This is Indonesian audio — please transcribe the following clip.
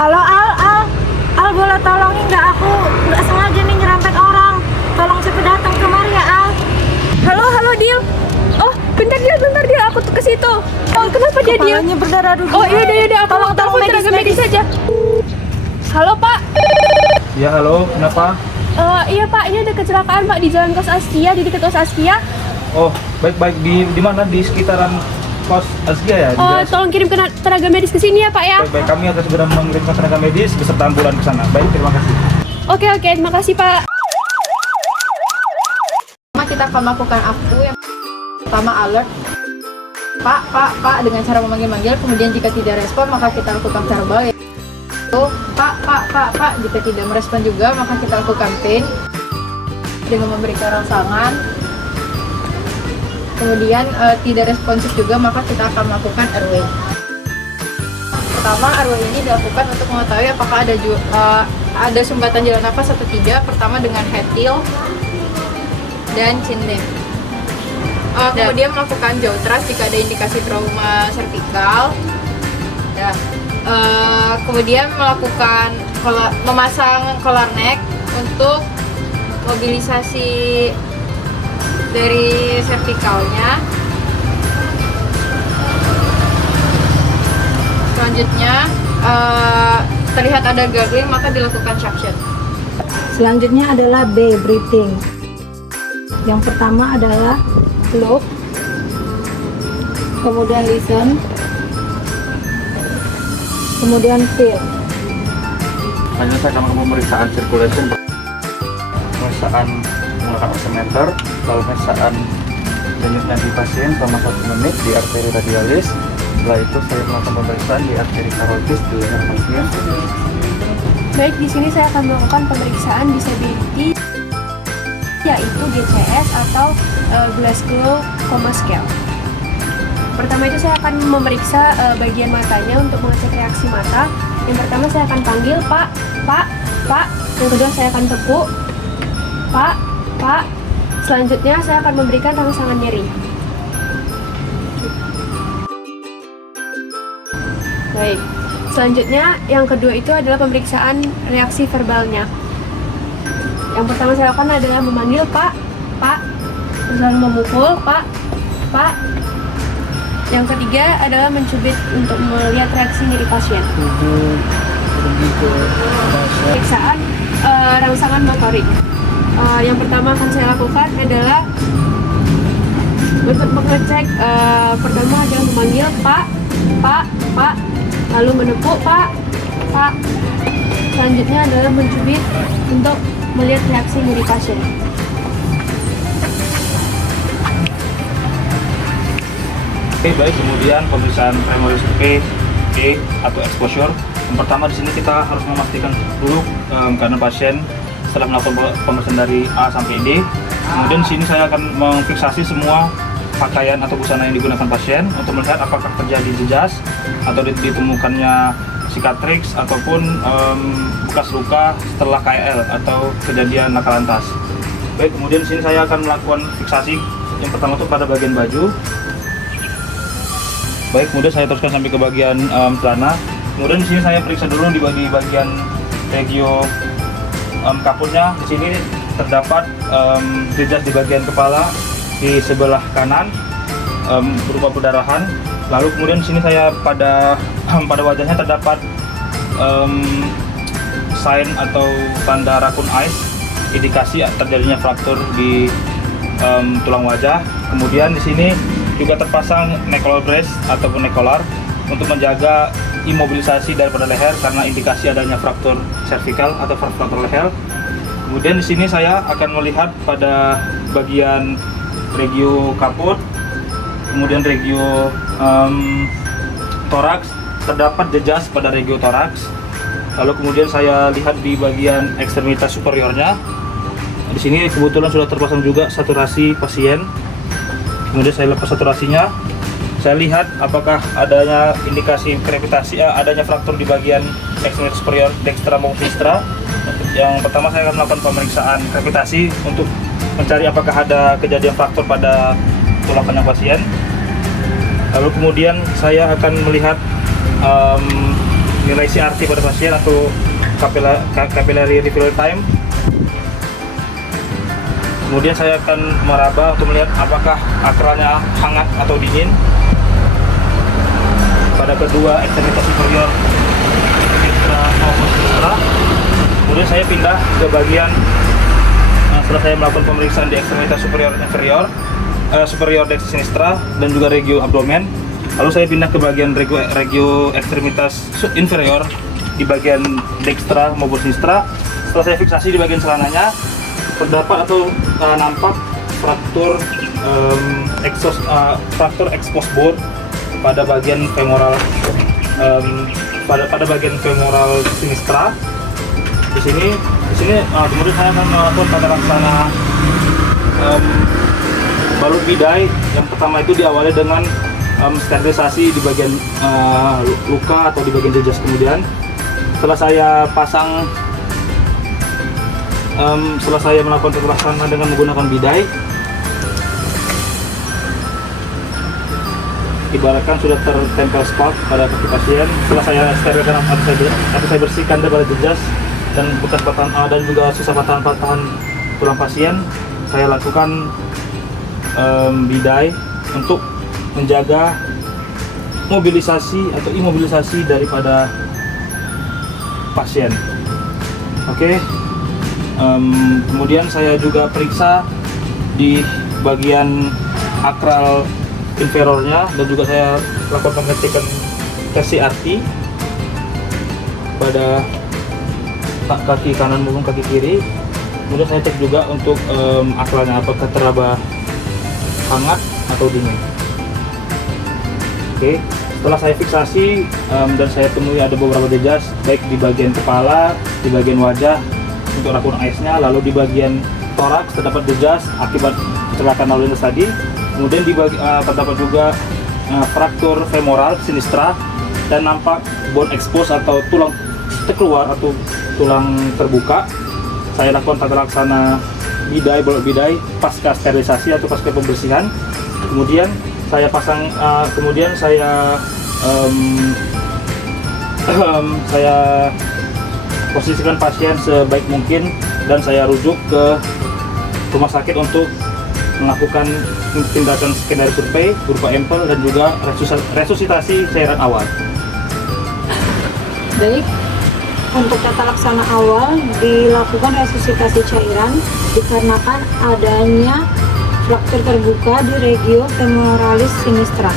Halo Al boleh tolongin nggak? Aku nggak sengaja nih nyerempet orang. Tolong cepet datang kemari ya Al. Halo Dil. Oh, bentar Dil, aku tuh ke situ. Oh, kenapa dia Dil? Kepalanya berdarah dulu. Oh, iya, aku Tolong telepon tenaga medis aja. Halo Pak. Ya halo, kenapa? Iya Pak, ini ada kecelakaan Pak di Jalan Kos Askia, di dekat Kos Askia. Oh, baik di mana, di sekitaran Kos Askia ya? Tolong kirim tenaga medis ke sini ya Pak ya. Baik, kami akan segera mengirimkan tenaga medis beserta ambulan ke sana. Baik, terima kasih. Oke, terima kasih Pak. Pertama kita akan melakukan aktu yang pertama alert Pak dengan cara memanggil-manggil, kemudian jika tidak respon maka kita lakukan verbal yaitu Pak, jika tidak merespon juga maka kita lakukan PIN dengan memberikan rangsangan, kemudian tidak responsif juga maka kita akan melakukan RW. Pertama, RW ini dilakukan untuk mengetahui apakah ada sumbatan jalan nafas atau tidak, pertama dengan head tilt dan chin dip. Kemudian melakukan jaw thrust jika ada indikasi trauma servikal. Kemudian melakukan memasang collar neck untuk mobilisasi dari servikalnya. Selanjutnya terlihat ada gargling maka dilakukan suction. Selanjutnya adalah B, breathing. Yang pertama adalah look, kemudian listen, kemudian feel. Selanjutnya saya akan melakukan pemeriksaan circulation, pemeriksaan menggunakan oximeter, lalu pemeriksaan denyut nadi pasien selama 1 menit di arteri radialis. Setelah itu saya melakukan pemeriksaan di arteri karotis di leher pasien. Baik, di sini saya akan melakukan pemeriksaan disability yaitu GCS atau Glasgow Coma Scale. Pertama itu saya akan memeriksa bagian matanya untuk mengecek reaksi mata. Yang pertama saya akan panggil Pak. Yang kedua saya akan tepuk Pak. Selanjutnya saya akan memberikan rangsangan nyeri. Baik. Selanjutnya yang kedua itu adalah pemeriksaan reaksi verbalnya. Yang pertama saya lakukan adalah memanggil Pak, terus lalu memukul Pak. Yang ketiga adalah mencubit untuk melihat reaksi nyeri pasien. Pemeriksaan rangsangan motorik. Yang pertama akan saya lakukan adalah untuk mengecek, pertama adalah memanggil Pak, lalu menepuk Pak. Selanjutnya adalah mencubit untuk melihat reaksi nyeri pasien. Oke, baik. Kemudian pemeriksaan primary atau exposure. Yang pertama di sini kita harus memastikan dulu karena pasien setelah melakukan pemeriksaan dari A sampai D. Kemudian di sini saya akan memfiksasi semua pakaian atau busana yang digunakan pasien untuk melihat apakah terjadi jejas atau ditemukannya cicatrix ataupun bekas luka setelah KL atau kejadian laka lantas. Baik, kemudian di sini saya akan melakukan fiksasi yang pertama itu pada bagian baju. Baik, kemudian saya teruskan sampai ke bagian celana. Kemudian di sini saya periksa dulu di bagian regio kapurnya. Di sini terdapat jejas di bagian kepala di sebelah kanan berupa perdarahan. Lalu kemudian di sini saya pada wajahnya terdapat sign atau tanda raccoon eyes, indikasi terjadinya fraktur di tulang wajah. Kemudian di sini juga terpasang neck collar brace ataupun neck collar untuk menjaga imobilisasi daripada leher karena indikasi adanya fraktur cervical atau fraktur leher. Kemudian di sini saya akan melihat pada bagian regio kaput, kemudian regio toraks, terdapat jejas pada regio toraks. Lalu kemudian saya lihat di bagian ekstremitas superiornya. Di sini kebetulan sudah terpasang juga saturasi pasien. Kemudian saya lepas saturasinya. Saya lihat apakah adanya indikasi krepitasi, adanya fraktur di bagian ekstremitas superior dextra maupun sinistra. Yang pertama saya akan melakukan pemeriksaan krepitasi untuk mencari apakah ada kejadian fraktur pada tulang panjang pasien. Lalu kemudian saya akan melihat nilai CRT pada pasien atau capillary refill time. Kemudian saya akan meraba untuk melihat apakah akralnya hangat atau dingin pada kedua ekstremitas superior extra maupun sinistra. Kemudian saya pindah ke bagian setelah saya melakukan pemeriksaan di ekstremitas superior inferior, superior dex sinistra dan juga regio abdomen. Lalu saya pindah ke bagian regio ekstremitas inferior di bagian dextra maupun sinistra. Setelah saya fiksasi di bagian celananya, terdapat atau nampak fraktur fraktur exposed bone pada bagian femoral pada bagian femoral sinistra. Di sini kemudian saya akan melakukan tata laksana balut bidai. Yang pertama itu diawali dengan sterilisasi di bagian luka atau di bagian jejas. Kemudian setelah saya melakukan tata laksana dengan menggunakan bidai, ibaratkan sudah tertempel spot pada kaki pasien. Setelah saya sterilkan atau saya bersihkan daripada jejas dan bekas patahan dan juga sisa patahan-patahan tulang pasien, saya lakukan bidai untuk menjaga mobilisasi atau imobilisasi daripada pasien. Oke. Kemudian saya juga periksa di bagian akral inferiornya dan juga saya lakukan pengecekan tes CRT pada kaki kanan maupun kaki kiri. Kemudian saya cek juga untuk akralnya apakah teraba hangat atau dingin. Oke, setelah saya fiksasi dan saya temui ada beberapa jejas baik di bagian kepala, di bagian wajah untuk racun eyes-nya, lalu di bagian toraks terdapat jejas akibat kecelakaan lalu lintas tadi. Kemudian terdapat juga fraktur femoral sinistra dan nampak bone expose atau tulang terkeluar atau tulang terbuka. Saya lakukan tata laksana balut bidai pasca sterilisasi atau pasca pembersihan. Kemudian saya posisikan pasien sebaik mungkin dan saya rujuk ke rumah sakit untuk melakukan tindakan skenario survei berupa empel dan juga resusitasi cairan awal. Baik, untuk tata laksana awal dilakukan resusitasi cairan dikarenakan adanya fraktur terbuka di regio femoralis sinistra.